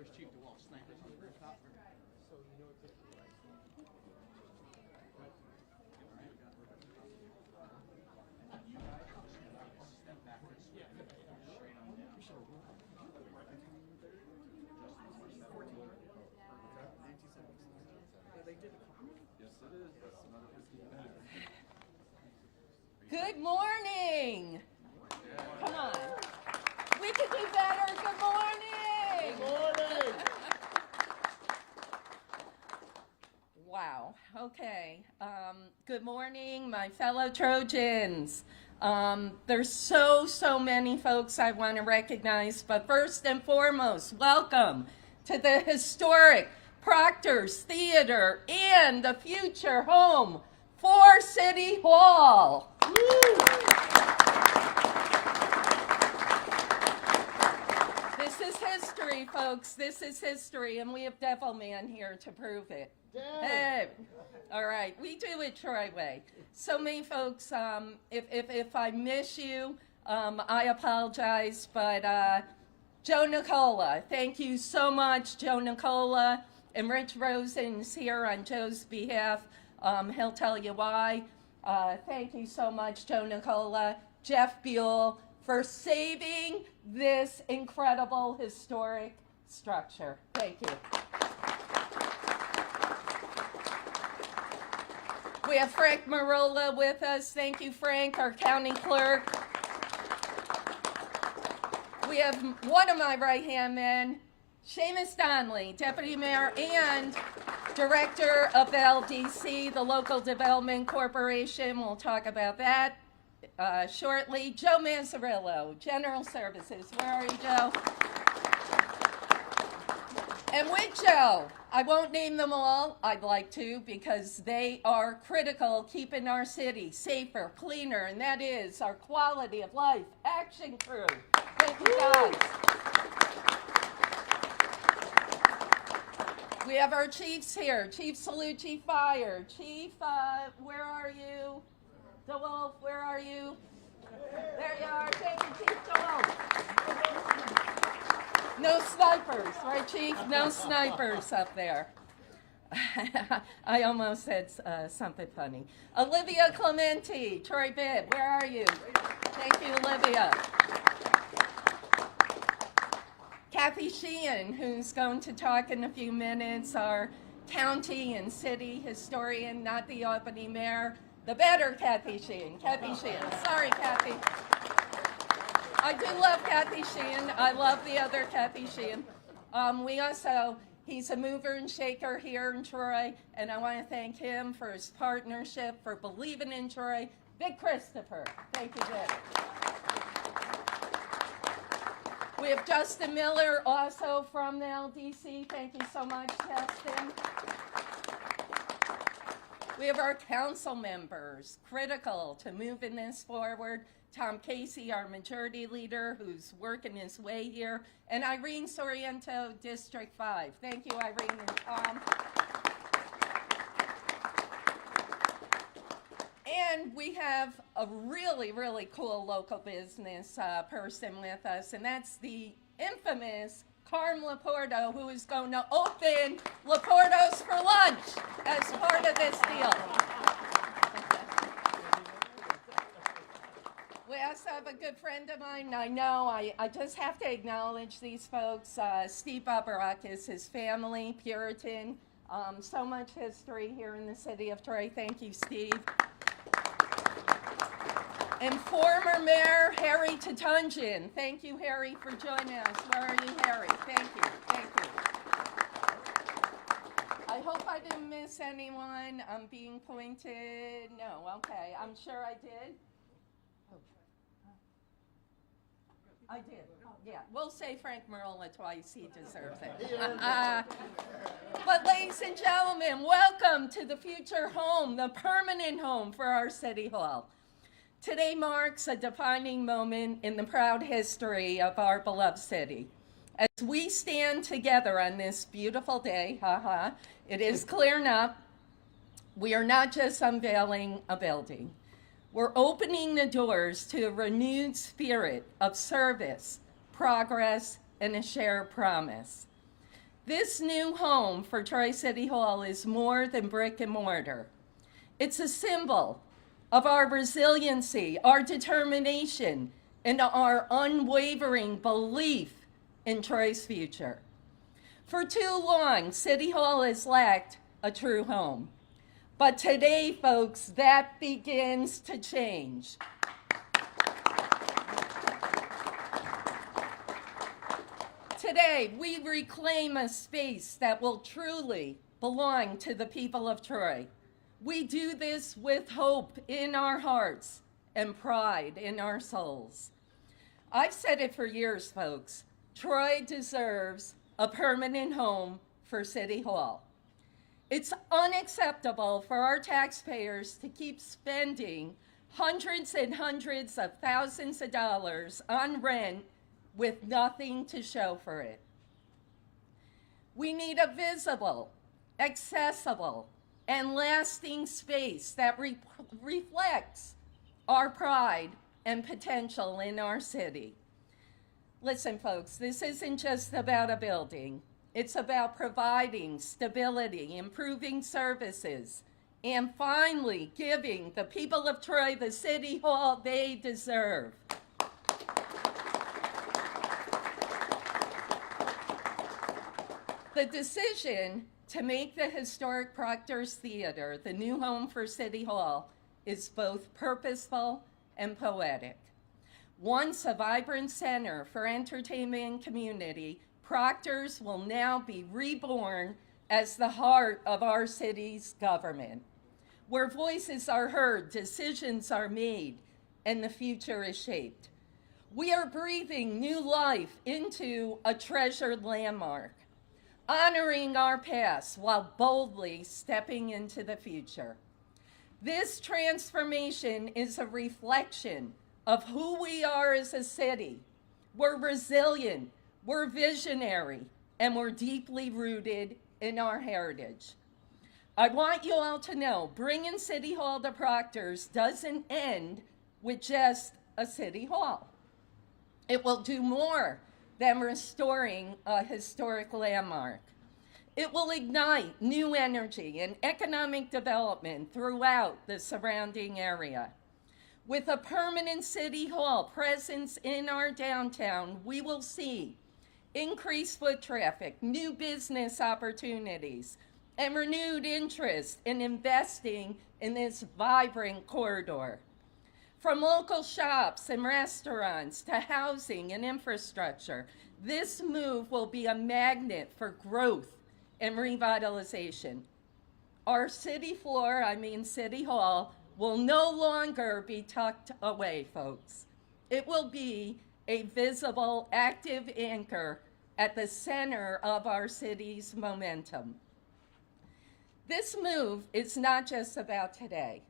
Where's Chief DeWalt? Snipers on the rooftop. So you know exactly right. Step backwards. Yeah. Straight on down. They did a couple. Yes, it is. That's another 15 minutes. Good morning. Come on. We could do better. Good morning. Good morning. Wow. Okay. Good morning, my fellow Trojans. There's so many folks I want to recognize, but first and foremost, welcome to the historic Proctor Theatre and the future home for City Hall. This is history, folks. This is history, and we have Devilman here to prove it. Hey. All right, we do it Troy way. So many folks, if I miss you, I apologize, but Joe Nicola, thank you so much, Joe Nicola, and Rich Rosen's here on Joe's behalf. He'll tell you why. Thank you so much, Joe Nicola, Jeff Buell, for saving this incredible historic structure. Thank you. We have Frank Marola with us. Thank you, Frank, our county clerk. We have one of my right-hand men, Seamus Donnelly, Deputy Mayor and Director of the LDC, the Local Development Corporation. We'll talk about that shortly. Joe Mazzarillo, General Services. Where are you, Joe? And with Joe, I won't name them all, I'd like to, because they are critical keeping our city safer, cleaner, and that is our quality of life action crew. Thank you, guys. We have our chiefs here. Chief Salucci Fire. Chief, where are you? DeWolf, where are you? There you are. Thank you, Chief DeWolf. No snipers, right, Chief? No snipers up there. I almost said something funny. Olivia Clementi, Troy Bibb, where are you? Thank you, Olivia. Kathy Sheehan, who's going to talk in a few minutes, our county and city historian, not the Albany mayor, the better Kathy Sheehan. Kathy Sheehan. Sorry, Kathy. I do love Kathy Sheehan. I love the other Kathy Sheehan. He's a mover and shaker here in Troy, and I want to thank him for his partnership, for believing in Troy. Big Christopher. Thank you, Big. We have Justin Miller, also from the LDC. Thank you so much, Justin. We have our council members, critical to moving this forward. Tom Casey, our majority leader, who's working his way here, and Irene Sorrento, District 5. Thank you, Irene and Tom. And we have a really cool local business person with us, and that's the infamous Carm Laporto, who is going to open Laporto's for lunch as part of this deal. We also have a good friend of mine. I know I just have to acknowledge these folks. Steve Babarakis, his family, Puritan. So much history here in the city of Troy. Thank you, Steve. And former Mayor Harry Tatunjian. Thank you, Harry, for joining us. Where are you, Harry? Thank you. Thank you. I hope I didn't miss anyone. I'm being pointed. No, okay. I'm sure I did. I did. Yeah, we'll say Frank Marola twice. He deserves it. But ladies and gentlemen, welcome to the future home, the permanent home for our City Hall. Today marks a defining moment in the proud history of our beloved city. As we stand together on this beautiful day, it is clearing up, we are not just unveiling a building. We're opening the doors to a renewed spirit of service, progress, and a shared promise. This new home for Troy City Hall is more than brick and mortar. It's a symbol of our resiliency, our determination, and our unwavering belief in Troy's future. For too long, City Hall has lacked a true home. But today, folks, that begins to change. Today, we reclaim a space that will truly belong to the people of Troy. We do this with hope in our hearts and pride in our souls. I've said it for years, folks. Troy deserves a permanent home for City Hall. It's unacceptable for our taxpayers to keep spending hundreds and hundreds of thousands of dollars on rent with nothing to show for it. We need a visible, accessible, and lasting space that reflects our pride and potential in our city. Listen, folks, this isn't just about a building. It's about providing stability, improving services, and finally giving the people of Troy the City Hall they deserve. The decision to make the historic Proctor Theatre the new home for City Hall is both purposeful and poetic. Once a vibrant center for entertainment and community, Proctor's will now be reborn as the heart of our city's government, where voices are heard, decisions are made, and the future is shaped. We are breathing new life into a treasured landmark, honoring our past while boldly stepping into the future. This transformation is a reflection of who we are as a city. We're resilient, we're visionary, and we're deeply rooted in our heritage. I want you all to know, bringing City Hall to Proctor's doesn't end with just a City Hall. It will do more than restoring a historic landmark. It will ignite new energy and economic development throughout the surrounding area. With a permanent City Hall presence in our downtown, we will see increased foot traffic, new business opportunities, and renewed interest in investing in this vibrant corridor. From local shops and restaurants to housing and infrastructure, this move will be a magnet for growth and revitalization. Our city floor, City Hall, will no longer be tucked away, folks. It will be a visible, active anchor at the center of our city's momentum. This move is not just about today.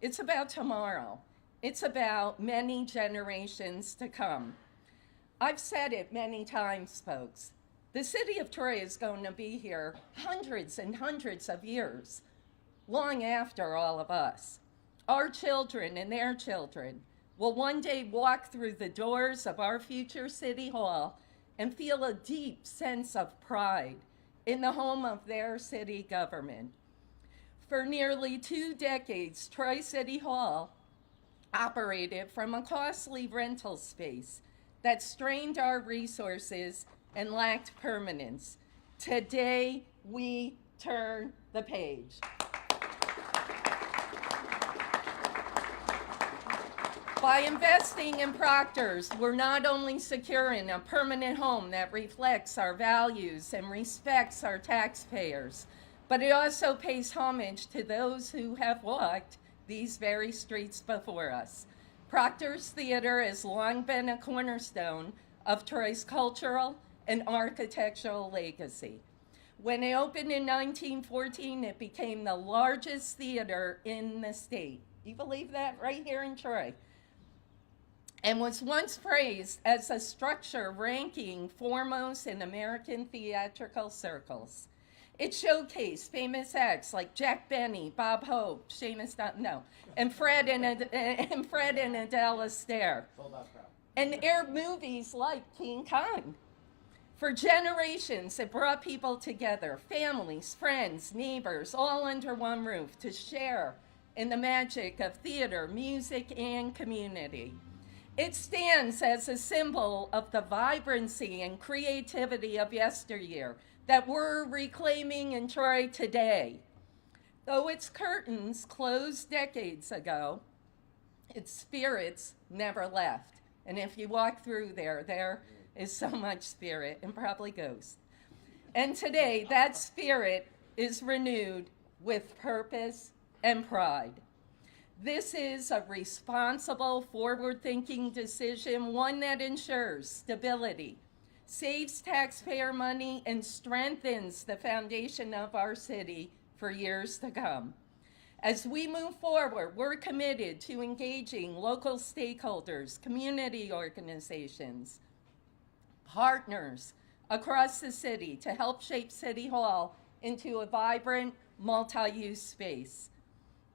It's about tomorrow. It's about many generations to come. I've said it many times, folks. The city of Troy is going to be here hundreds and hundreds of years, long after all of us. Our children and their children will one day walk through the doors of our future City Hall and feel a deep sense of pride in the home of their city government. For nearly 2 decades, Troy City Hall operated from a costly rental space that strained our resources and lacked permanence. Today, we turn the page. By investing in Proctor's, we're not only securing a permanent home that reflects our values and respects our taxpayers, but it also pays homage to those who have walked these very streets before us. Proctor's Theatre has long been a cornerstone of Troy's cultural and architectural legacy. When it opened in 1914, it became the largest theater in the state. Do you believe that? Right here in Troy. And was once praised as a structure ranking foremost in American theatrical circles. It showcased famous acts like Jack Benny, Bob Hope, and Fred and Adele Astaire, and aired movies like King Kong. For generations, it brought people together, families, friends, neighbors, all under one roof to share in the magic of theater, music, and community. It stands as a symbol of the vibrancy and creativity of yesteryear that we're reclaiming in Troy today. Though its curtains closed decades ago, its spirits never left. And if you walk through there is so much spirit and probably ghosts. And today, that spirit is renewed with purpose and pride. This is a responsible, forward-thinking decision, one that ensures stability, saves taxpayer money, and strengthens the foundation of our city for years to come. As we move forward, we're committed to engaging local stakeholders, community organizations, partners across the city to help shape City Hall into a vibrant, multi-use space.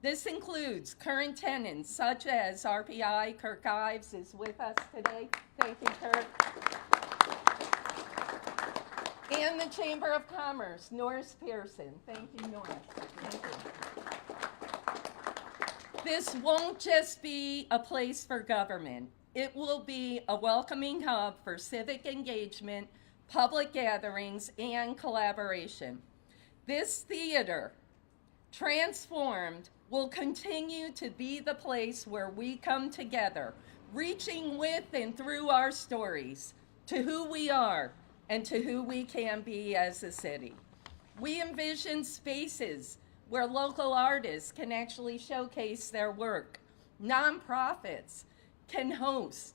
This includes current tenants such as RPI. Kirk Ives is with us today. Thank you, Kirk. And the Chamber of Commerce, Norris Pearson. Thank you, Norris. Thank you. This won't just be a place for government. It will be a welcoming hub for civic engagement, public gatherings, and collaboration. This theater, transformed, will continue to be the place where we come together, reaching with and through our stories to who we are and to who we can be as a city. We envision spaces where local artists can actually showcase their work. Nonprofits can host.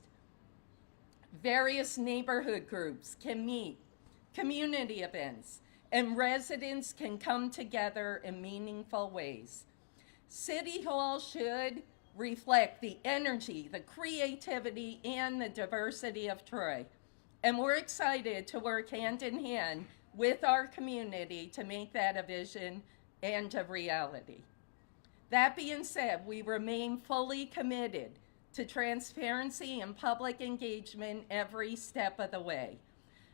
Various neighborhood groups can meet, community events, and residents can come together in meaningful ways. City Hall should reflect the energy, the creativity, and the diversity of Troy. And we're excited to work hand in hand with our community to make that a vision and a reality. That being said, we remain fully committed to transparency and public engagement every step of the way.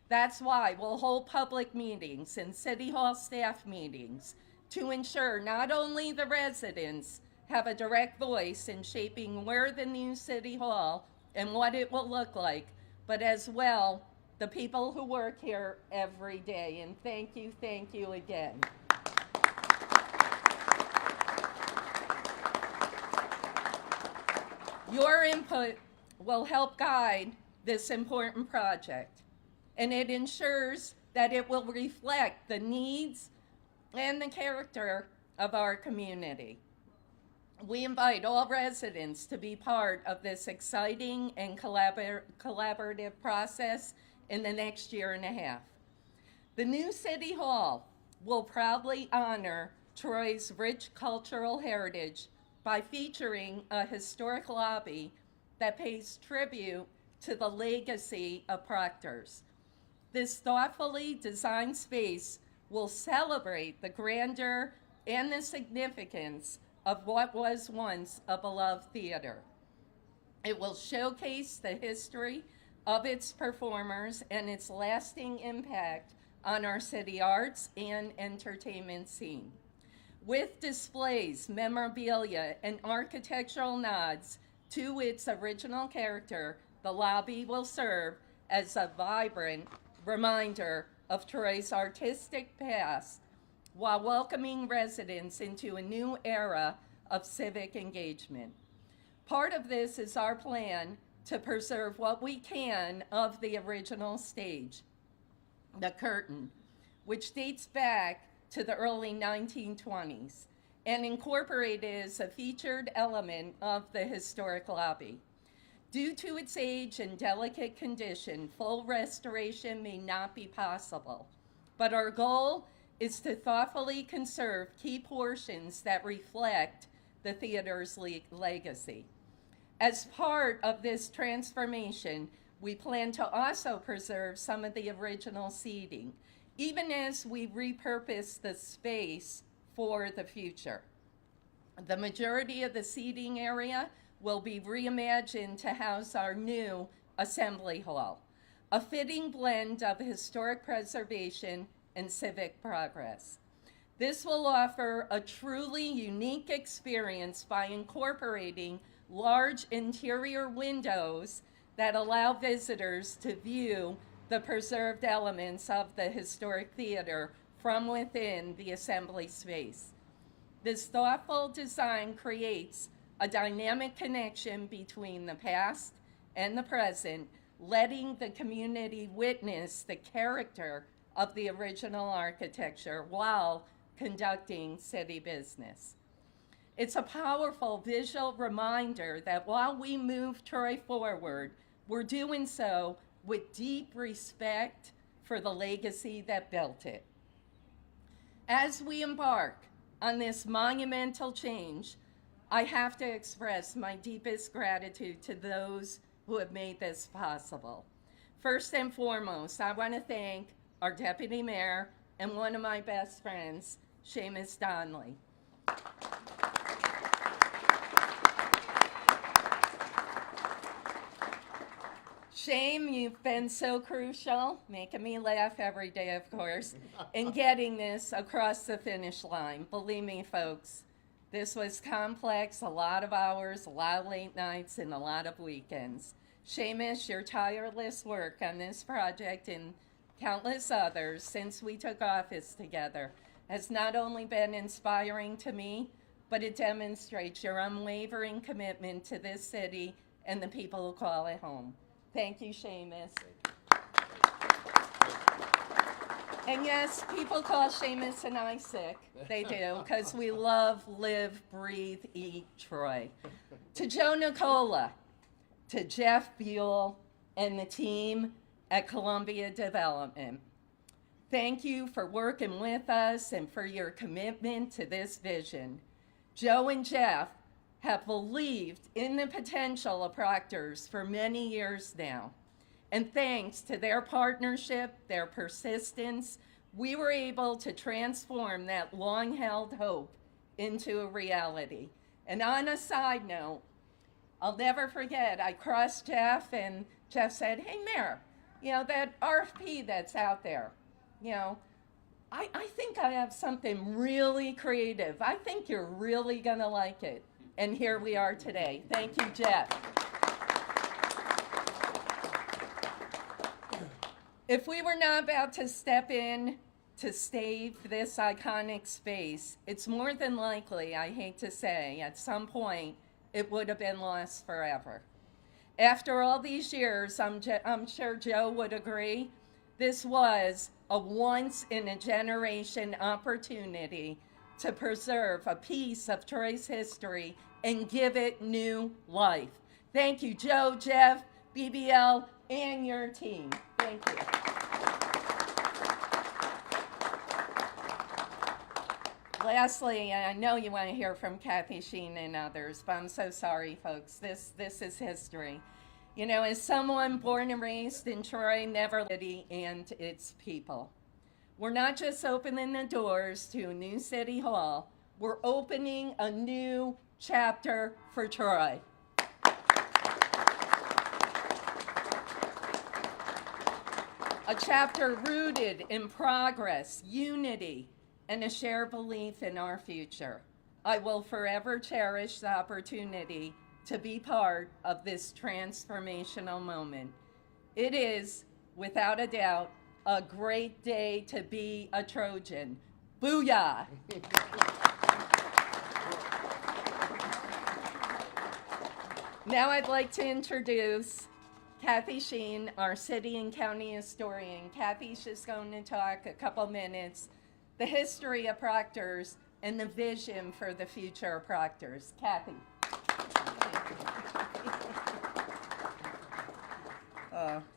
That's why we'll hold public meetings and City Hall staff meetings to ensure not only the residents have a direct voice in shaping where the new City Hall and what it will look like, but as well, the people who work here every day. And thank you again. Your input will help guide this important project, and it ensures that it will reflect the needs and the character of our community. We invite all residents to be part of this exciting and collaborative process in the next year and a half. The new City Hall will proudly honor Troy's rich cultural heritage by featuring a historic lobby that pays tribute to the legacy of Proctor's. This thoughtfully designed space will celebrate the grandeur and the significance of what was once a beloved theater. It will showcase the history of its performers and its lasting impact on our city arts and entertainment scene. With displays, memorabilia, and architectural nods to its original character, the lobby will serve as a vibrant reminder of Troy's artistic past while welcoming residents into a new era of civic engagement. Part of this is our plan to preserve what we can of the original stage, the curtain, which dates back to the early 1920s and incorporated as a featured element of the historic lobby. Due to its age and delicate condition, full restoration may not be possible, but our goal is to thoughtfully conserve key portions that reflect the theater's legacy. As part of this transformation, we plan to also preserve some of the original seating, even as we repurpose the space for the future. The majority of the seating area will be reimagined to house our new assembly hall. a fitting blend of historic preservation and civic progress. This will offer a truly unique experience by incorporating large interior windows that allow visitors to view the preserved elements of the historic theater from within the assembly space. This thoughtful design creates a dynamic connection between the past and the present, letting the community witness the character of the original architecture while conducting city business. It's a powerful visual reminder that while we move Troy forward, we're doing so with deep respect for the legacy that built it. As we embark on this monumental change, I have to express my deepest gratitude to those who have made this possible. First and foremost, I want to thank our Deputy Mayor and one of my best friends, Seamus Donnelly. Shame, you've been so crucial, making me laugh every day, of course, in getting this across the finish line. Believe me, folks, this was complex, a lot of hours, a lot of late nights, and a lot of weekends. Seamus, your tireless work on this project and countless others since we took office together has not only been inspiring to me, but it demonstrates your unwavering commitment to this city and the people who call it home. Thank you, Seamus. And yes, people call Seamus and I sick. They do, because we love, live, breathe, eat Troy. To Joe Nicola, to Jeff Buell, and the team at Columbia Development, thank you for working with us and for your commitment to this vision. Joe and Jeff have believed in the potential of Proctor's for many years now. And thanks to their partnership, their persistence, we were able to transform that long-held hope into a reality. And on a side note, I'll never forget, I crossed Jeff and Jeff said, "Hey, Mayor, that RFP that's out there, I think I have something really creative. I think you're really gonna like it." And here we are today. Thank you, Jeff. If we were not about to step in to save this iconic space, it's more than likely, I hate to say, at some point, it would have been lost forever. After all these years, I'm sure Joe would agree, this was a once-in-a-generation opportunity to preserve a piece of Troy's history and give it new life. Thank you, Joe, Jeff, BBL, and your team. Thank you. Lastly, I know you want to hear from Kathy Sheen and others, but I'm so sorry, folks. This is history. As someone born and raised in Troy, Never City, and its people, we're not just opening the doors to a new city hall, we're opening a new chapter for Troy. A chapter rooted in progress, unity, and a shared belief in our future. I will forever cherish the opportunity to be part of this transformational moment. It is, without a doubt, a great day to be a Trojan. Booyah! Now I'd like to introduce Kathy Sheen, our city and county historian. Kathy's just going to talk a couple minutes, the history of Proctor's and the vision for the future of Proctor's. Kathy.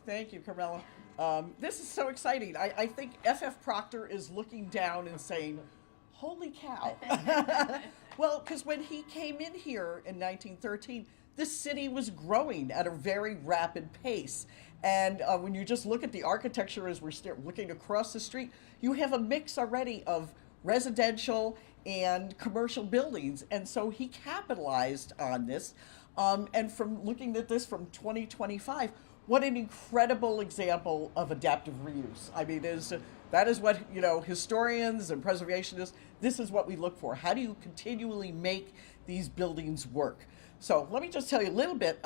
Thank you, Carmella. This is so exciting. I think F.F. Proctor is looking down and saying, holy cow. Well, because when he came in here in 1913, this city was growing at a very rapid pace. And when you just look at the architecture as we're looking across the street, you have a mix already of residential and commercial buildings. And so he capitalized on this. And from looking at this from 2025, what an incredible example of adaptive reuse. I mean, that is what, historians and preservationists, this is what we look for. How do you continually make these buildings work? So let me just tell you a little bit.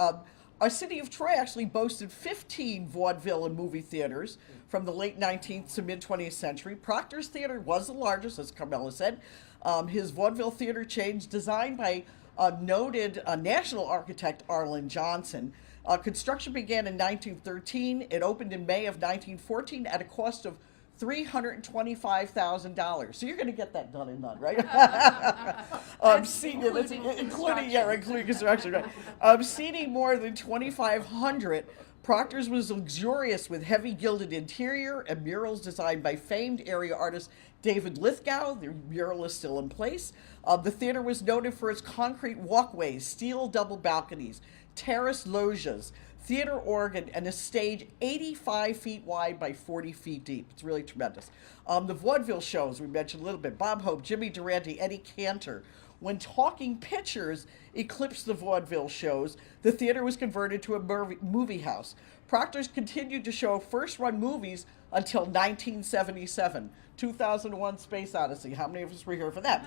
Our city of Troy actually boasted 15 vaudeville and movie theaters from the late 19th to mid-20th century. Proctor's Theatre was the largest, as Carmella said. His vaudeville theater chain, designed by noted national architect Arlen Johnson. Construction began in 1913. It opened in May of 1914 at a cost of $325,000. So you're going to get that done in none, right? Including construction, right? Seating more than 2,500. Proctor's was luxurious with heavy gilded interior and murals designed by famed area artist David Lithgow. The mural is still in place. The theater was noted for its concrete walkways, steel double balconies, terrace loggias, theater organ, and a stage 85 feet wide by 40 feet deep. It's really tremendous. The vaudeville shows, we mentioned a little bit, Bob Hope, Jimmy Durante, Eddie Cantor. When talking pictures eclipsed the vaudeville shows, the theater was converted to a movie house. Proctor's continued to show first-run movies until 1977. 2001 Space Odyssey. How many of us were here for that?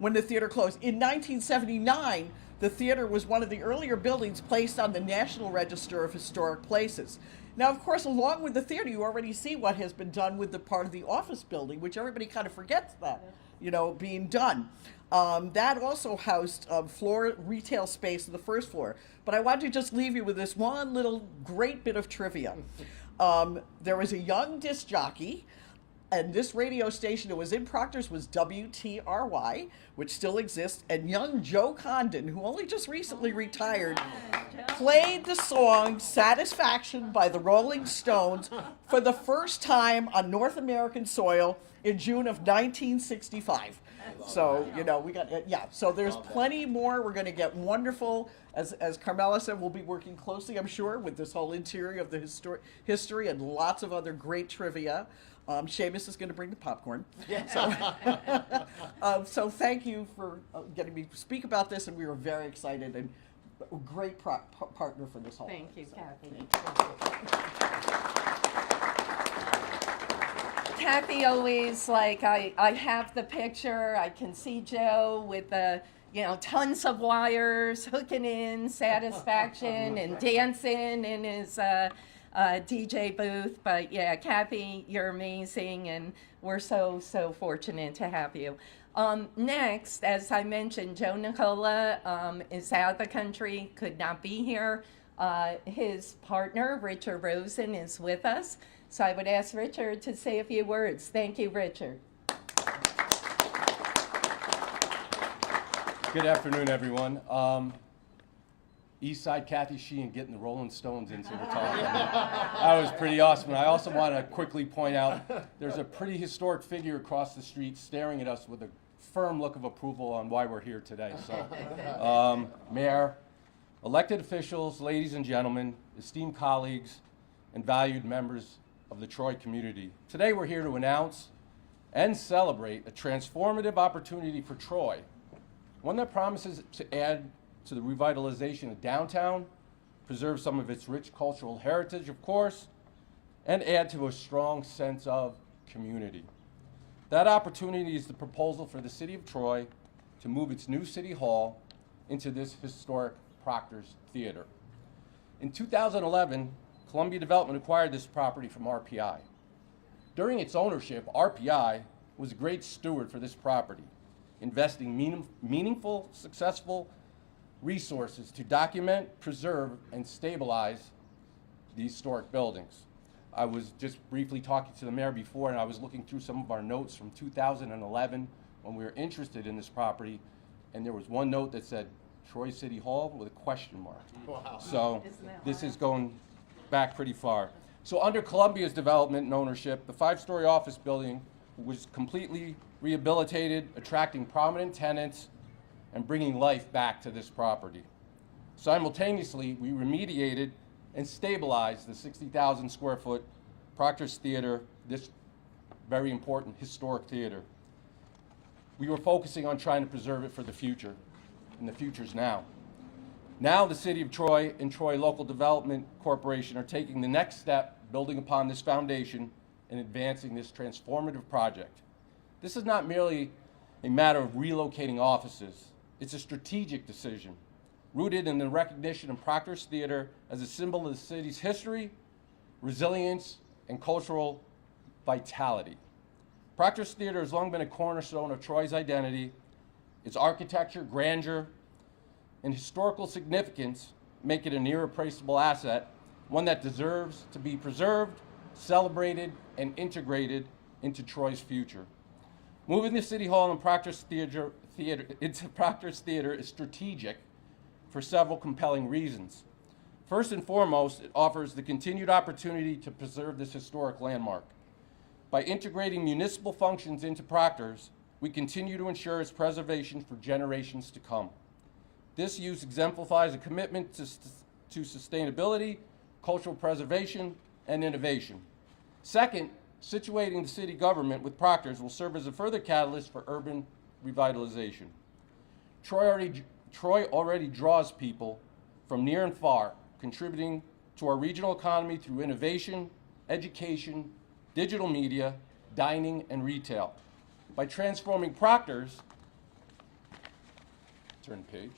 When the theater closed. In 1979, the theater was one of the earlier buildings placed on the National Register of Historic Places. Now, of course, along with the theater, you already see what has been done with the part of the office building, which everybody kind of forgets that, being done. That also housed floor retail space on the first floor. But I want to just leave you with this one little great bit of trivia. There was a young disc jockey, and this radio station that was in Proctor's was WTRY, which still exists, and young Joe Condon, who only just recently retired, played the song Satisfaction by the Rolling Stones for the first time on North American soil in June of 1965. So, we got, so there's plenty more. We're going to get wonderful, as Carmella said, we'll be working closely, I'm sure, with this whole interior of the history and lots of other great trivia. Seamus is going to bring the popcorn. So thank you for getting me to speak about this, and we were very excited and a great partner for this whole Thank you, thing. Kathy always, I have the picture, I can see Joe with the, tons of wires hooking in Satisfaction and dancing in his DJ booth. But yeah, Kathy, you're amazing, and we're so fortunate to have you. Next, as I mentioned, Joe Nicola is out of the country, could not be here. His partner, Richard Rosen, is with us. So I would ask Richard to say a few words. Thank you, Richard. Good afternoon, everyone. Eastside Kathy Sheehan getting the Rolling Stones into her talk. That was pretty awesome. And I also want to quickly point out there's a pretty historic figure across the street staring at us with a firm look of approval on why we're here today. So, Mayor, elected officials, ladies and gentlemen, esteemed colleagues, and valued members of the Troy community. Today we're here to announce and celebrate a transformative opportunity for Troy, one that promises to add to the revitalization of downtown, preserve some of its rich cultural heritage, of course, and add to a strong sense of community. That opportunity is the proposal for the City of Troy to move its new City Hall into this historic Proctor's Theatre. In 2011, Columbia Development acquired this property from RPI. During its ownership, RPI was a great steward for this property, investing meaningful, successful resources to document, preserve, and stabilize these historic buildings. I was just briefly talking to the mayor before, and I was looking through some of our notes from 2011 when we were interested in this property, and there was one note that said Troy City Hall with a question mark. Wow. So this is going back pretty far. So under Columbia's development and ownership, the 5-story office building was completely rehabilitated, attracting prominent tenants and bringing life back to this property. Simultaneously, we remediated and stabilized the 60,000 square foot Proctor's Theatre, this very important historic theater. We were focusing on trying to preserve it for the future, and the future's now. Now the City of Troy and Troy Local Development Corporation are taking the next step, building upon this foundation and advancing this transformative project. This is not merely a matter of relocating offices. It's a strategic decision, rooted in the recognition of Proctor's Theatre as a symbol of the city's history, resilience, and cultural vitality. Proctor's Theatre has long been a cornerstone of Troy's identity. Its architecture, grandeur, and historical significance make it an irreplaceable asset, one that deserves to be preserved, celebrated, and integrated into Troy's future. Moving the City Hall and Proctor's Theatre into Proctor's Theatre is strategic for several compelling reasons. First and foremost, it offers the continued opportunity to preserve this historic landmark. By integrating municipal functions into Proctor's, we continue to ensure its preservation for generations to come. This use exemplifies a commitment to sustainability, cultural preservation, and innovation. Second, situating the city government with Proctor's will serve as a further catalyst for urban revitalization. Troy already draws people from near and far, contributing to our regional economy through innovation, education, digital media, dining, and retail. By transforming Proctor's, turn the page,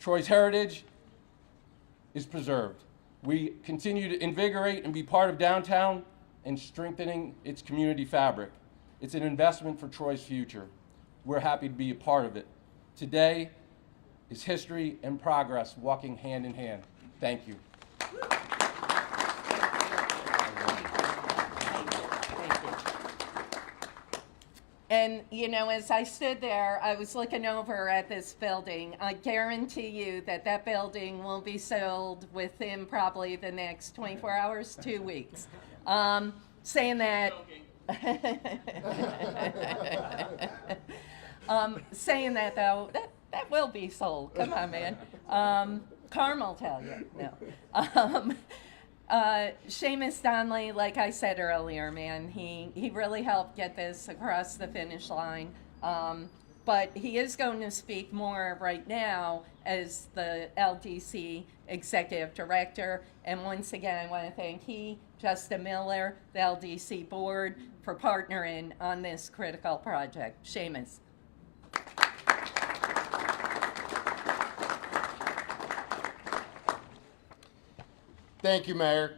Troy's heritage is preserved. We continue to invigorate and be part of downtown and strengthening its community fabric. It's an investment for Troy's future. We're happy to be a part of it. Today is history and progress walking hand in hand. Thank you. And, you know, as I stood there, I was looking over at this building. I guarantee you that that building will be sold within probably the next 24 hours, 2 weeks. Saying that, saying that though, that will be sold. Come on, man. Carm will tell you. No. Seamus Donnelly, like I said earlier, man, he really helped get this across the finish line. But he is going to speak more right now as the LDC Executive Director. And once again, I want to thank Justin Miller, the LDC Board, for partnering on this critical project. Seamus. Thank you, Mayor.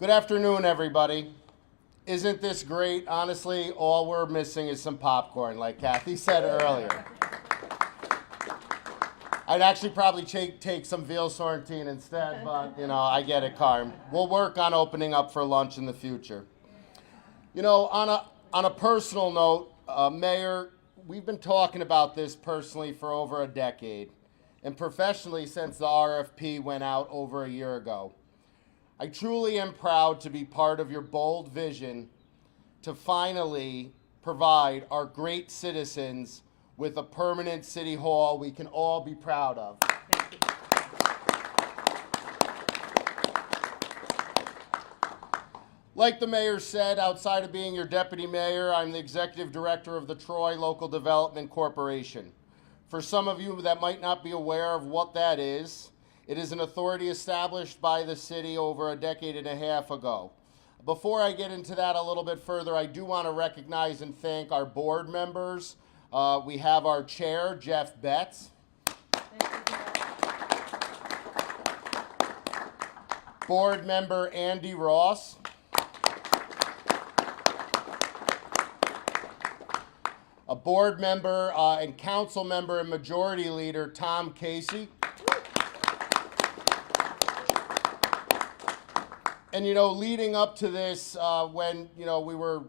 Good afternoon, everybody. Isn't this great? Honestly, all we're missing is some popcorn, like Kathy said earlier. I'd actually probably take some veal sorrentine instead, but, you know, I get it, Carm. We'll work on opening up for lunch in the future. You know, on a personal note, Mayor, we've been talking about this personally for over a decade, and professionally since the RFP went out over a year ago. I truly am proud to be part of your bold vision to finally provide our great citizens with a permanent city hall we can all be proud of. Like the mayor said, outside of being your deputy mayor, I'm the executive director of the Troy Local Development Corporation. For some of you that might not be aware of what that is, it is an authority established by the city over a decade and a half ago. Before I get into that a little bit further, I do want to recognize and thank our board members. We have our chair, Jeff Betts. Board member Andy Ross. A board member and council member and majority leader, Tom Casey. And, you know, leading up to this, when, you know, we were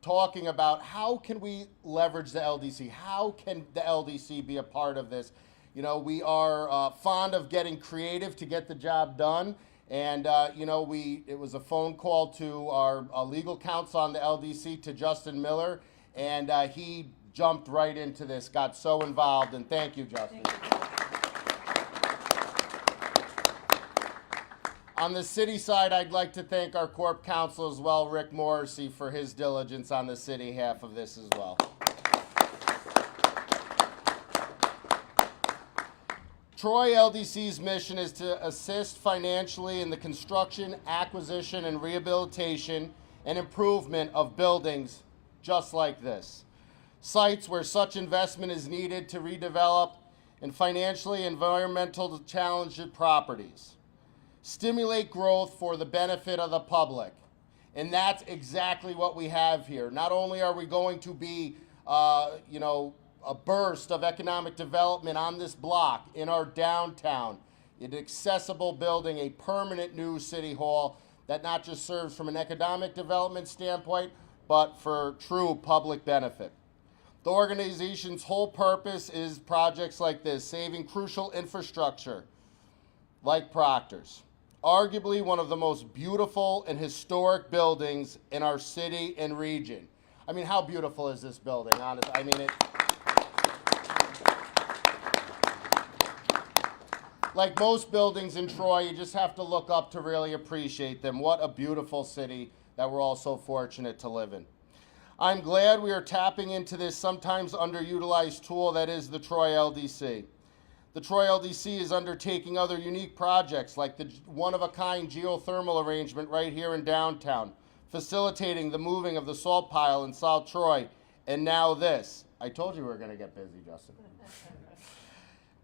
talking about how can we leverage the LDC? How can the LDC be a part of this? You know, we are fond of getting creative to get the job done. And, you know, it was a phone call to our legal counsel on the LDC, to Justin Miller. And he jumped right into this, got so involved, and thank you, Justin. On the city side, I'd like to thank our corp counsel as well, Rick Morrissey, for his diligence on the city half of this as well. Troy LDC's mission is to assist financially in the construction, acquisition, and rehabilitation and improvement of buildings just like this. Sites where such investment is needed to redevelop and financially environmental challenged properties. Stimulate growth for the benefit of the public. And that's exactly what we have here. Not only are we going to be, a burst of economic development on this block in our downtown, an accessible building, a permanent new city hall that not just serves from an economic development standpoint, but for true public benefit. The organization's whole purpose is projects like this, saving crucial infrastructure like Proctor's. Arguably one of the most beautiful and historic buildings in our city and region. I mean, how beautiful is this building, honestly? I mean, like most buildings in Troy, you just have to look up to really appreciate them. What a beautiful city that we're all so fortunate to live in. I'm glad we are tapping into this sometimes underutilized tool that is the Troy LDC. The Troy LDC is undertaking other unique projects like the one-of-a-kind geothermal arrangement right here in downtown, facilitating the moving of the salt pile in South Troy, and now this. I told you we were going to get busy, Justin.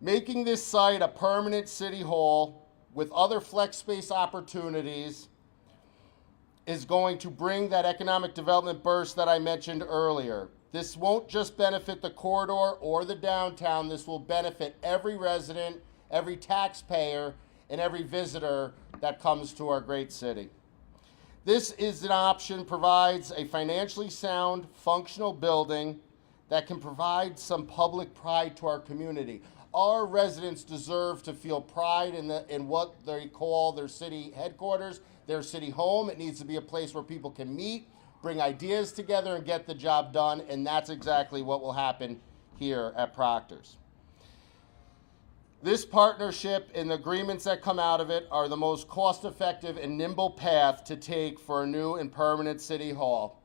Making this site a permanent city hall with other flex space opportunities is going to bring that economic development burst that I mentioned earlier. This won't just benefit the corridor or the downtown. This will benefit every resident, every taxpayer, and every visitor that comes to our great city. This is an option, provides a financially sound, functional building that can provide some public pride to our community. Our residents deserve to feel pride in what they call their city headquarters, their city home. It needs to be a place where people can meet, bring ideas together, and get the job done, and that's exactly what will happen here at Proctor's. This partnership and the agreements that come out of it are the most cost-effective and nimble path to take for a new and permanent city hall.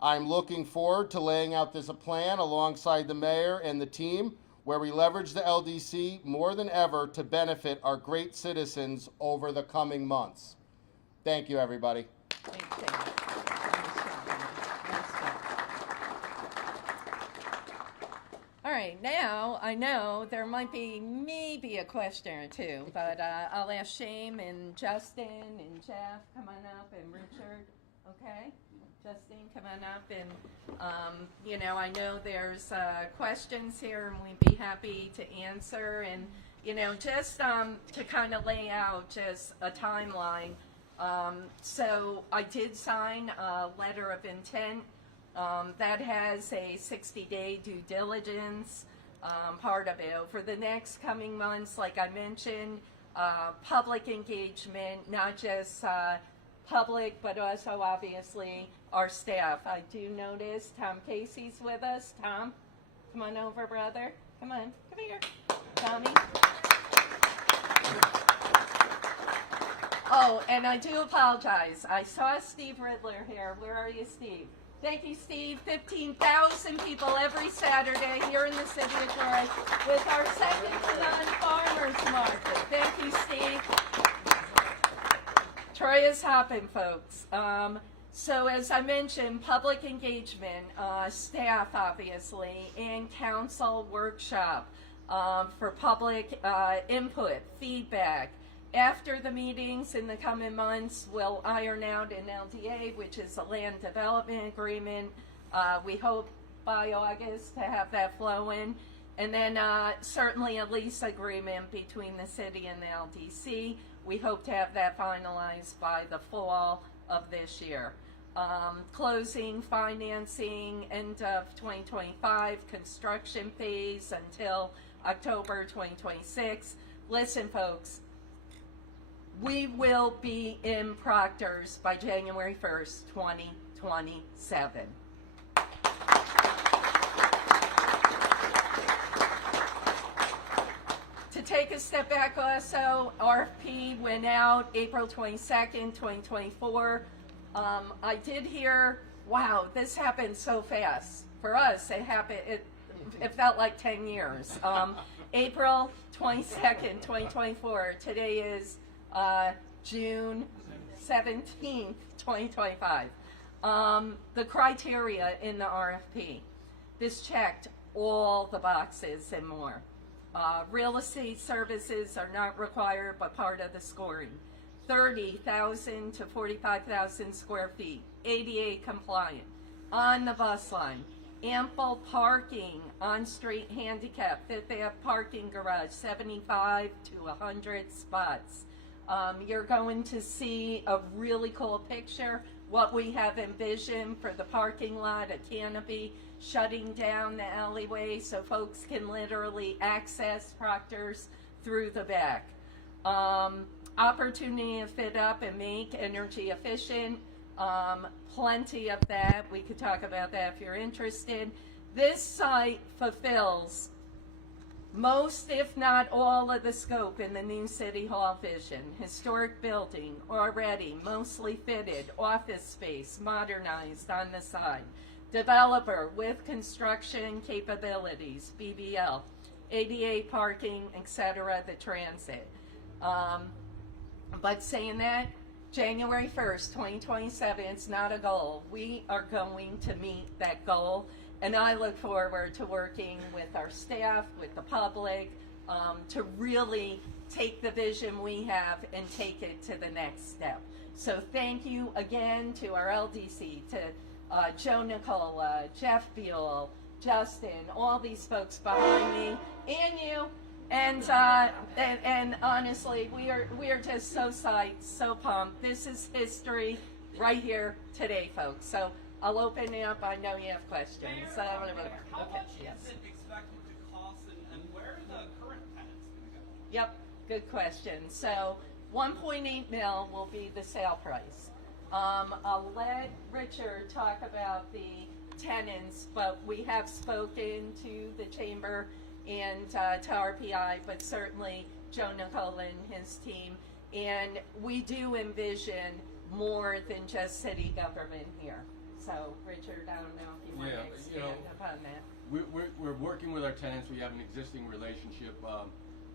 I'm looking forward to laying out this plan alongside the mayor and the team, where we leverage the LDC more than ever to benefit our great citizens over the coming months. Thank you, everybody. Thanks, Dave. Nice job. All right, now I know there might be maybe a question or two, but I'll ask Shane and Justin and Jeff, come on up, and Richard, okay? Justin, come on up, and I know there's questions here, and we'd be happy to answer, and just to kind of lay out just a timeline. So I did sign a letter of intent that has a 60-day due diligence part of it. Over the next coming months, like I mentioned, public engagement, not just public, but also obviously our staff. I do notice Tom Casey's with us. Tom, come on over, brother. Come on, come here. Tommy. Oh, and I do apologize. I saw Steve Riddler here. Where are you, Steve? Thank you, Steve. 15,000 people every Saturday here in the city of Troy with our second to none farmers market. Thank you, Steve. Troy is hopping, folks. So as I mentioned, public engagement, staff obviously, and council workshop for public input, feedback. After the meetings in the coming months, we'll iron out an LDA, which is a land development agreement. We hope by August to have that flowing. And then certainly a lease agreement between the city and the LDC. We hope to have that finalized by the fall of this year. Closing, financing, end of 2025, construction phase until October 2026. Listen, folks, we will be in Proctor's by January 1st, 2027. To take a step back also, RFP went out April 22nd, 2024. I did hear, wow, this happened so fast. For us, it happened, it felt like 10 years. April 22nd, 2024. Today is June 17th, 2025. The criteria in the RFP. This checked all the boxes and more. Real estate services are not required but part of the scoring. 30,000 to 45,000 square feet, ADA compliant, on the bus line, ample parking, on-street handicap, that they have parking garage, 75 to 100 spots. You're going to see a really cool picture, what we have envisioned for the parking lot, a canopy shutting down the alleyway so folks can literally access Proctor's through the back. Opportunity to fit up and make energy efficient. Plenty of that. We could talk about that if you're interested. This site fulfills most, if not all, of the scope in the new City Hall vision. Historic building, already mostly fitted, office space, modernized on the side. Developer with construction capabilities, BBL, ADA parking, etc., the transit. But saying that, January 1st, 2027, it's not a goal. We are going to meet that goal, and I look forward to working with our staff, with the public, to really take the vision we have and take it to the next step. So thank you again to our LDC, to Joe Nicola, Jeff Buell, Justin, all these folks behind me, and you. And honestly, we are just so psyched, so pumped. This is history right here today, folks. So I'll open it up. I know you have questions. Mayor, how much is it expected to cost, and where are the current tenants going to go? Yep, good question. So 1.8 mil will be the sale price. I'll let Richard talk about the tenants, but we have spoken to the chamber and to RPI, but certainly Joe Nicola and his team. And we do envision more than just city government here. So, Richard, I don't know if you want to expand upon that. We're working with our tenants. We have an existing relationship.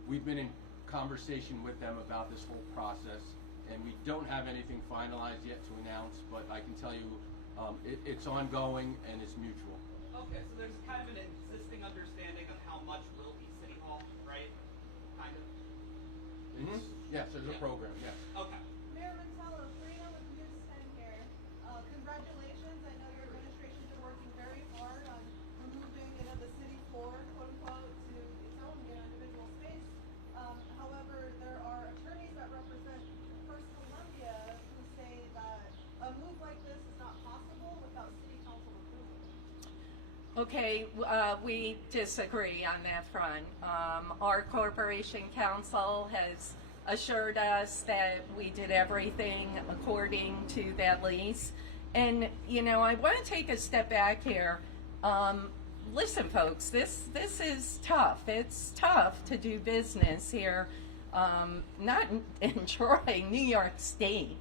We've been in conversation with them about this whole process, and we don't have anything finalized yet to announce, but I can tell you it's ongoing and it's mutual. Okay, so there's kind of an existing understanding of how much will be City Hall, right? Kind of. Yes, there's a program, yes. Okay. Mayor Mantello, Karina with News 10 here. Congratulations. I know your administration's been working very hard on removing, the city floor, quote unquote, to its own, individual space. However, there are attorneys that represent First Columbia who say that a move like this is not possible without city council approval. Okay, we disagree on that front. Our corporation council has assured us that we did everything according to that lease. And, I want to take a step back here. Listen, folks, this is tough. It's tough to do business here, not in Troy, New York State.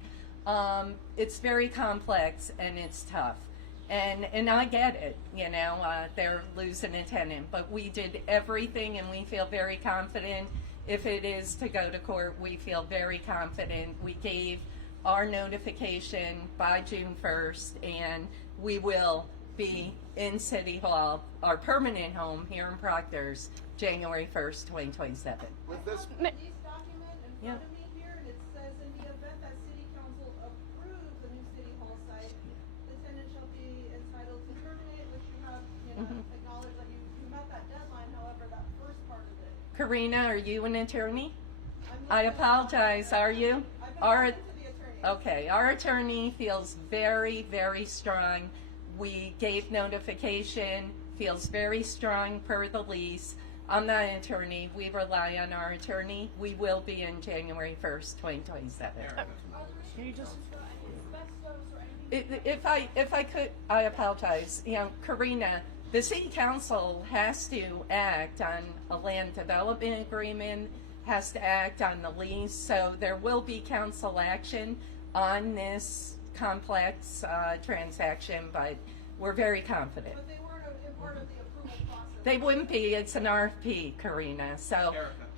It's very complex and it's tough. And I get it, they're losing a tenant, but we did everything and we feel very confident. If it is to go to court, we feel very confident. We gave our notification by June 1st, and we will be in City Hall, our permanent home here in Proctor's, January 1st, 2027. With this, Lease document in front of me here, and it says in the event that city council approves the new city hall site, the tenant shall be entitled to terminate, which you have, acknowledged that you met that deadline. However, that first part of it. Karina, are you an attorney? I'm I apologize, are you? I've been Our, talking to the attorney. okay, our attorney feels very, very strong. We gave notification, feels very strong per the lease. I'm not an attorney. We rely on our attorney. We will be in January 1st, 2027. Can you just? If I could, I apologize. Karina, the city council has to act on a land development agreement, has to act on the lease, so there will be council action on this complex transaction, but we're very confident. But they weren't been part of the approval process. They wouldn't be. It's an RFP, Karina. So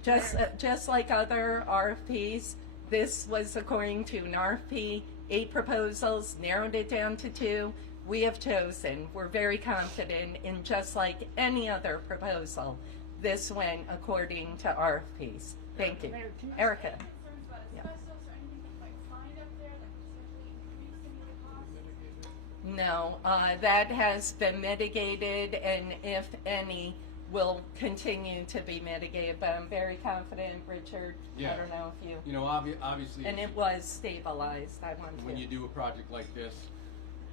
Erica. just like other RFPs, this was according to an RFP. 8 proposals, narrowed it down to 2. We have chosen. We're very confident in, just like any other proposal, this went according to RFPs. Thank you, Mayor, can you Erica. Concerns about asbestos or anything you might find up there that could potentially increase any of the costs? No, that has been mitigated, and if any, will continue to be mitigated. But I'm very confident, Richard. Yeah. I don't know if you. You know, obviously, And it was stabilized. I want to. when you do a project like this,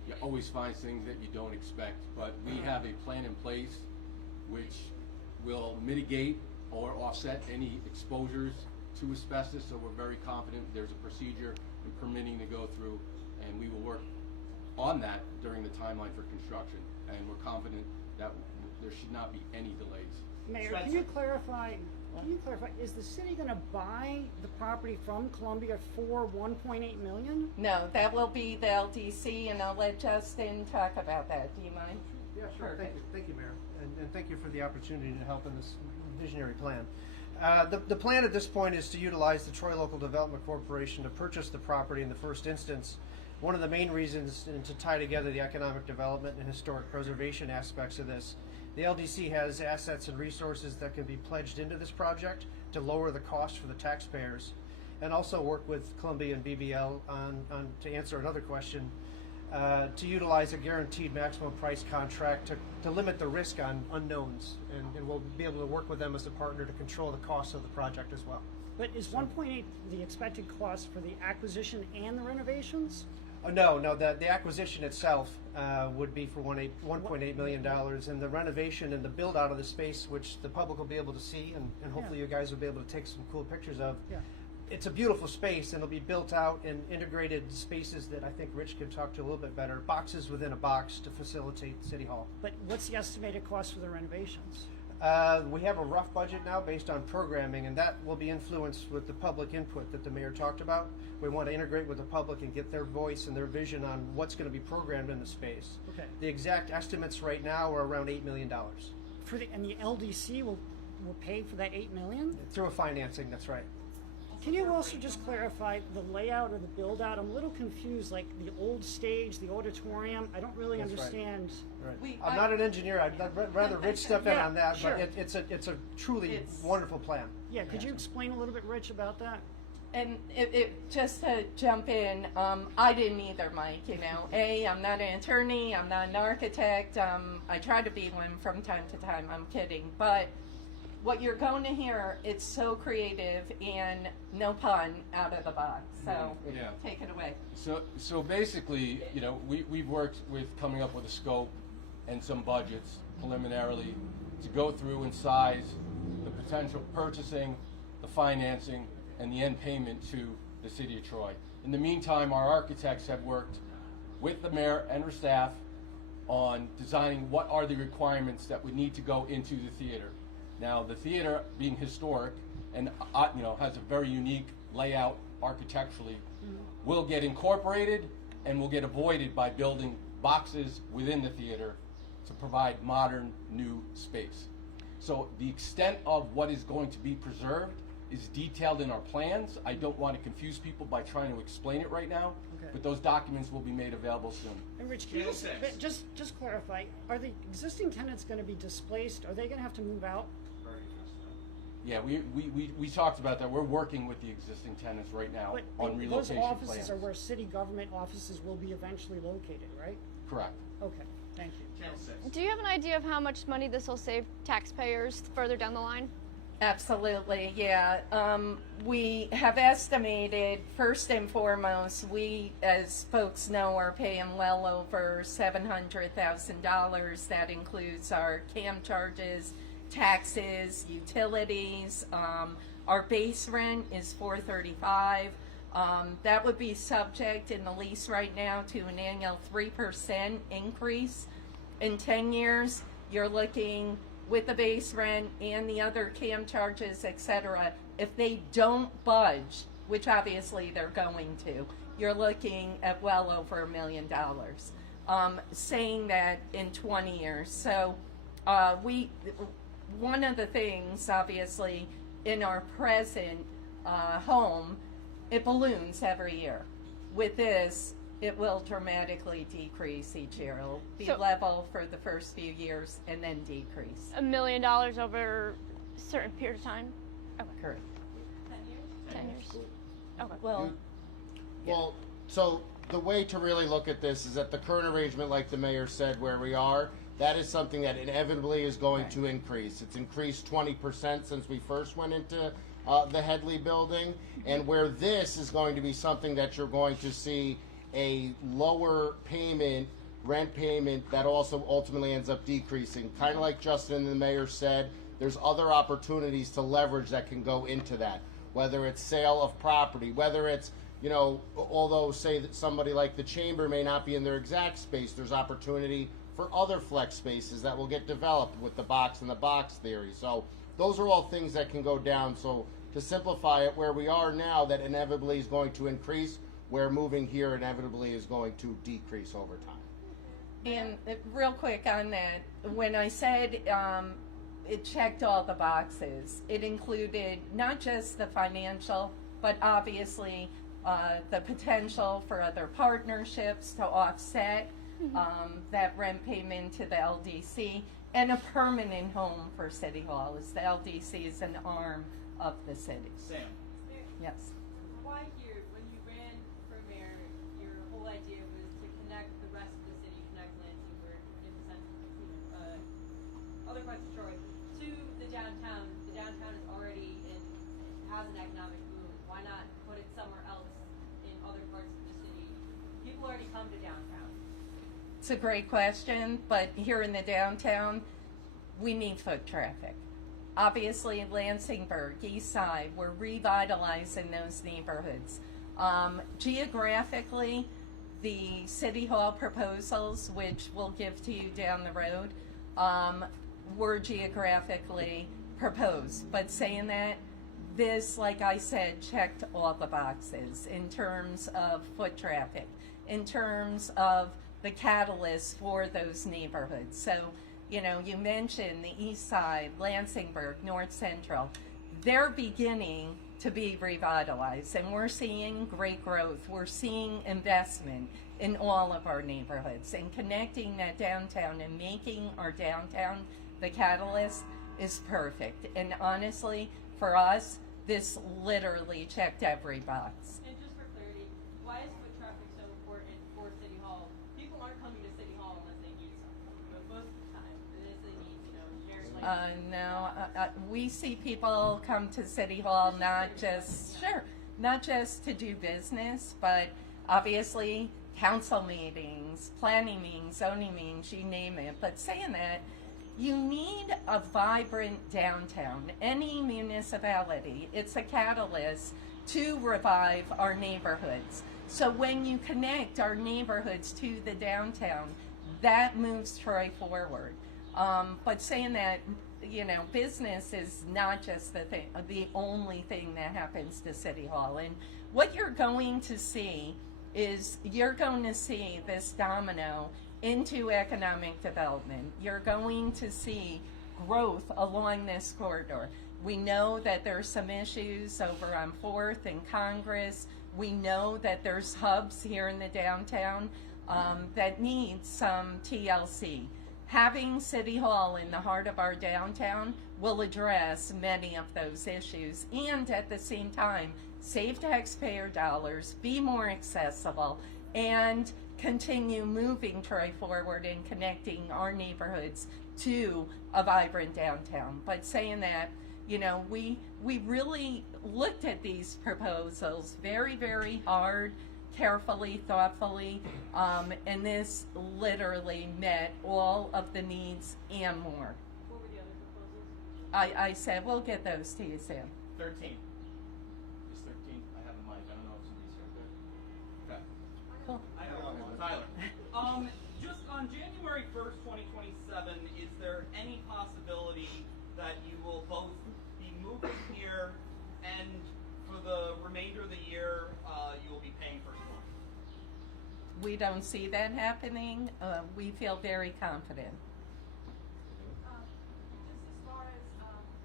you always find things that you don't expect. But we have a plan in place which will mitigate or offset any exposures to asbestos. So we're very confident there's a procedure and permitting to go through, and we will work on that during the timeline for construction. And we're confident that there should not be any delays. Mayor, can you clarify, is the city gonna buy the property from Columbia for 1.8 million? No, that will be the LDC, and I'll let Justin talk about that. Do you mind? Yeah, sure. Perfect. Thank you, Mayor, and thank you for the opportunity to help in this visionary plan. The plan at this point is to utilize the Troy Local Development Corporation to purchase the property in the first instance. One of the main reasons to tie together the economic development and historic preservation aspects of this. The LDC has assets and resources that can be pledged into this project to lower the cost for the taxpayers, and also work with Columbia and BBL on to answer another question, to utilize a guaranteed maximum price contract to limit the risk on unknowns, and we'll be able to work with them as a partner to control the cost of the project as well. But is 1.8 the expected cost for the acquisition and the renovations? No, the acquisition itself would be for $1.8 million, and the renovation and the build out of the space, which the public will be able to see, and hopefully you guys will be able to take some cool pictures of. Yeah. It's a beautiful space, and it'll be built out in integrated spaces that I think Rich can talk to a little bit better, boxes within a box to facilitate City Hall. But what's the estimated cost for the renovations? We have a rough budget now based on programming, and that will be influenced with the public input that the mayor talked about. We want to integrate with the public and get their voice and their vision on what's going to be programmed in the space. Okay. The exact estimates right now are around $8 million. And the LDC will pay for that 8 million? Through a financing, that's right. Can you also just clarify the layout or the build out? I'm a little confused, like the old stage, the auditorium. I don't really That's right. understand. Right. I'm not an engineer. I'd rather Rich step in Yeah, on that, sure. but it's a truly It's- wonderful plan. Yeah, could you explain a little bit, Rich, about that? And just to jump in, I didn't either, Mike. You know, I'm not an attorney. I'm not an architect. I try to be one from time to time. I'm kidding, but what you're going to hear, it's so creative and no pun, out of the box. So Yeah. take it away. So basically, you know, we've worked with coming up with a scope and some budgets preliminarily to go through and size the potential purchasing, the financing, and the end payment to the city of Troy. In the meantime, our architects have worked with the mayor and her staff on designing what are the requirements that would need to go into the theater. Now, the theater, being historic and has a very unique layout architecturally, will get incorporated and will get avoided by building boxes within the theater to provide modern, new space. So the extent of what is going to be preserved is detailed in our plans. I don't want to confuse people by trying to explain it right now, Okay. but those documents will be made available soon. And Rich, can you just clarify, are the existing tenants going to be displaced? Are they going to have to move out? Yeah, we talked about that. We're working with the existing tenants right now But on those relocation offices plans. are where city government offices will be eventually located, right? Correct. Okay, thank you. Channel 6. Do you have an idea of how much money this will save taxpayers further down the line? Absolutely, yeah. We have estimated, first and foremost, we, as folks know, are paying well over $700,000. That includes our CAM charges, taxes, utilities. Our base rent is $435. That would be subject in the lease right now to an annual 3% increase. In 10 years, you're looking, with the base rent and the other CAM charges, etc., if they don't budge, which obviously they're going to, you're looking at well over $1 million. saying that in 20 years. So one of the things, obviously, in our present home, it balloons every year. With this, it will dramatically decrease each year. It'll be So- level for the first few years and then decrease. $1 million over a certain period of time? Okay. Correct. 10 years? Okay. Well, Well, so the way to really look at this is that the current arrangement, like the mayor said, where we are, that is something that inevitably is going to increase. It's increased 20% since we first went into the Headley building, and where this is going to be something that you're going to see a lower payment, rent payment, that also ultimately ends up decreasing. Kind of like Justin and the mayor said, there's other opportunities to leverage that can go into that, whether it's sale of property, whether it's, you know, although say that somebody like the chamber may not be in their exact space, there's opportunity for other flex spaces that will get developed with the box and the box theory. So those are all things that can go down. So to simplify it, where we are now, that inevitably is going to increase, where moving here inevitably is going to decrease over time. and real quick on that, when I said it checked all the boxes, it included not just the financial, but obviously the potential for other partnerships to offset that rent payment to the LDC, and a permanent home for City Hall, as the LDC is an arm of the city. Sam. Yes. Why here, when you ran for mayor, your whole idea was to connect the rest of the city, connect Lansingburg, in the sense of other parts of Troy, to the downtown. The downtown is already has an economic boom. Why not put it somewhere else in other parts of the city? People already come to downtown. It's a great question, but here in the downtown, we need foot traffic. Obviously, Lansingburg, East Side, we're revitalizing those neighborhoods. Geographically, the City Hall proposals, which we'll give to you down the road, were geographically proposed. But saying that, this, like I said, checked all the boxes in terms of foot traffic, in terms of the catalyst for those neighborhoods. So, you know, you mentioned the East Side, Lansingburg, North Central. They're beginning to be revitalized, and we're seeing great growth. We're seeing investment in all of our neighborhoods, and connecting that downtown and making our downtown the catalyst is perfect. And honestly, for us, this literally checked every box. And just for clarity, why is foot traffic so important for City Hall? People aren't coming to City Hall unless they need something. But most of the time, it is they need, you know, shared like. No, we see people come to City Hall not just to do business, but obviously council meetings, planning meetings, zoning meetings, you name it. But saying that, you need a vibrant downtown. Any municipality, it's a catalyst to revive our neighborhoods. So when you connect our neighborhoods to the downtown, that moves Troy forward. But saying that, you know, business is not just the only thing that happens to City Hall. And what you're going to see is you're going to see this domino into economic development. You're going to see growth along this corridor. We know that there's some issues over on 4th and Congress. We know that there's hubs here in the downtown that need some TLC. Having City Hall in the heart of our downtown will address many of those issues, and at the same time, save taxpayer dollars, be more accessible, and continue moving Troy forward and connecting our neighborhoods to a vibrant downtown. But saying that, you know, we really looked at these proposals very, very hard, carefully, thoughtfully, and this literally met all of the needs and more. What were the other proposals? I said, we'll get those to you, Sam. 13. Is 13? I have a mic. I don't know if somebody's here. Okay. Cool. I know. Tyler. Just on January 1st, 2027, is there any possibility that you will both be moving here and for the remainder of the year you will be paying for storm? we don't see that happening. We feel very confident. Just as far as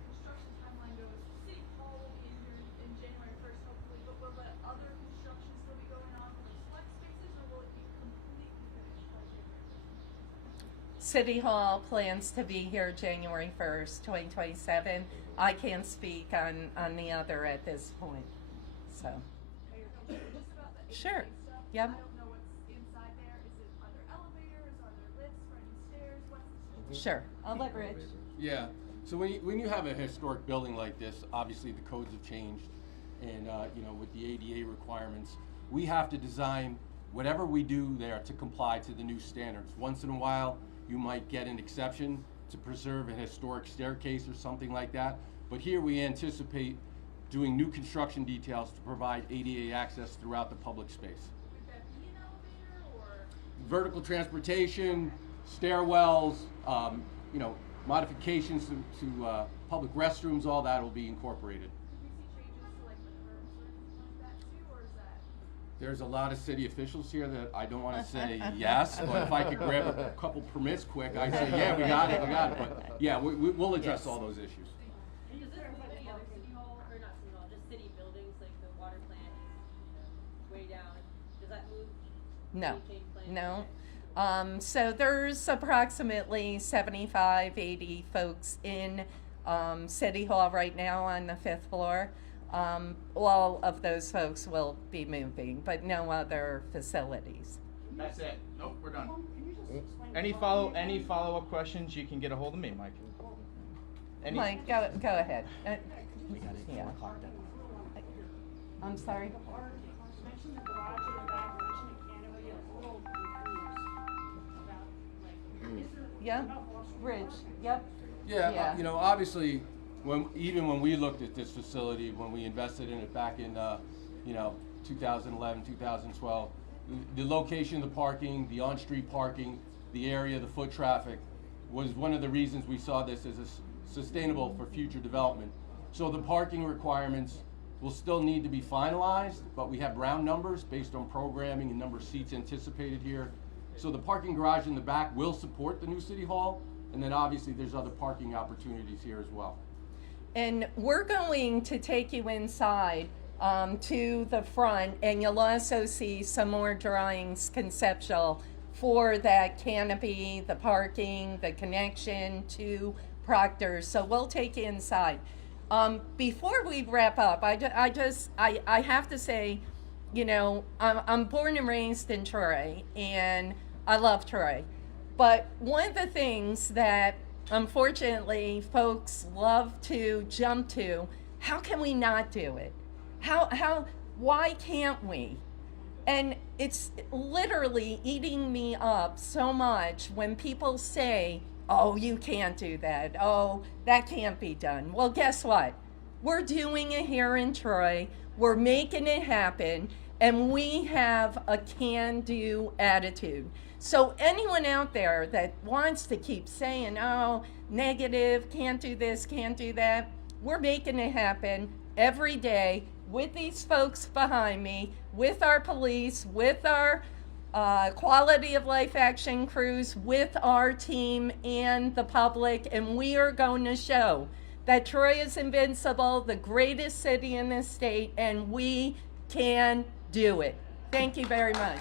construction timeline goes, City Hall will be in here in January 1st, hopefully, but will the other construction still be going on for those flex spaces, or will it be completely finished by January 1st? City Hall plans to be here January 1st, 2027. I can't speak on the other at this point. So, Just about the sure. HVAC stuff, Yep. I don't know what's inside there. Are there elevators? Are there lifts for any stairs? What's the Sure. I'll let Rich. Yeah. So when you have a historic building like this, obviously the codes have changed, and with the ADA requirements, we have to design whatever we do there to comply to the new standards. Once in a while, you might get an exception to preserve a historic staircase or something like that. But here we anticipate doing new construction details to provide ADA access throughout the public space. Would that be an elevator or? Vertical transportation, stairwells, modifications to public restrooms, all that will be incorporated. Could we see changes to like the curbs or anything like that too, or is that? There's a lot of city officials here that I don't want to say yes, but if I could grab a couple permits quick, I'd say, yeah, we got it. But yeah, we'll address all those issues. Does this move any other city hall, or not city hall, just city buildings, like the water plant is way down? Does that move? No. Change plans? No. Okay. So there's approximately 75, 80 folks in City Hall right now on the 5th floor. All of those folks will be moving, but no other facilities. That's it. Nope, we're done. Any follow-up questions, you can get a hold of me, Mike. Mike, go ahead. We got it. Yeah. I'm sorry? Mentioned the garage in the back, mentioned the canopy, I'm a little confused about, is there? Yeah? Rich, yep. Yeah, Yeah. Obviously, even when we looked at this facility, when we invested in it back in 2011, 2012, the location of the parking, the on-street parking, the area, the foot traffic, was one of the reasons we saw this as sustainable for future development. So the parking requirements will still need to be finalized, but we have round numbers based on programming and number of seats anticipated here. So the parking garage in the back will support the new City Hall, and then obviously there's other parking opportunities here as well. And we're going to take you inside to the front, and you'll also see some more drawings conceptual for that canopy, the parking, the connection to Proctor. So we'll take you inside. Before we wrap up, I have to say, I'm born and raised in Troy, and I love Troy. But one of the things that unfortunately folks love to jump to, how can we not do it? Why can't we? And it's literally eating me up so much when people say, oh, you can't do that. Oh, that can't be done. Well, guess what? We're doing it here in Troy. We're making it happen. And we have a can-do attitude. So anyone out there that wants to keep saying, oh, negative, can't do this, can't do that, we're making it happen every day with these folks behind me, with our police, with our quality of life action crews, with our team and the public, and we are going to show that Troy is invincible, the greatest city in this state, and we can do it. Thank you very much.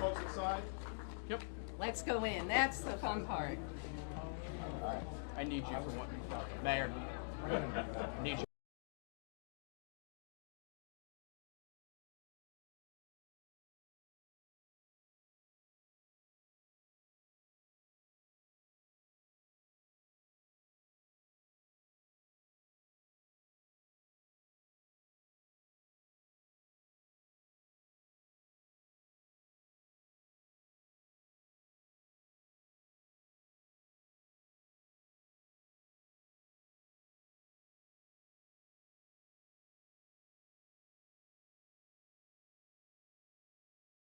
Folks inside. Yep. Let's go in. That's the fun part. I need you for one. Mayor. Need you.